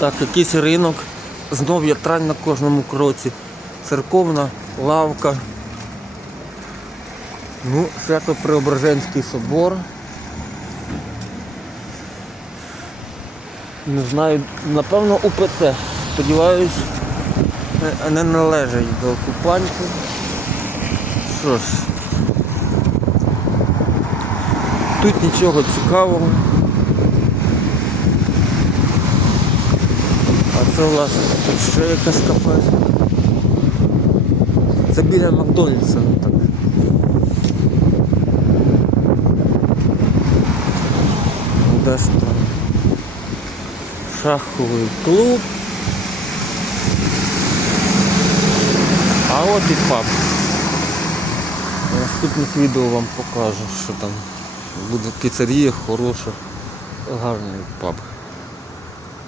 Так, якийсь ринок. Знов є трань на кожному кроці. Церковна лавка. Ну, свято Преображенський собор. Не знаю, напевно УПЦ. Сподіваюсь, не- належать до окупантів. Що ж, тут нічого цікавого. Це власне тут ще якась кафе. Це біля Макдональдса. ну, Так. Десь там. Шаховий клуб. А от і паб. Наступних відео вам покажу, що там буде піцерія, хороша, гарний паб.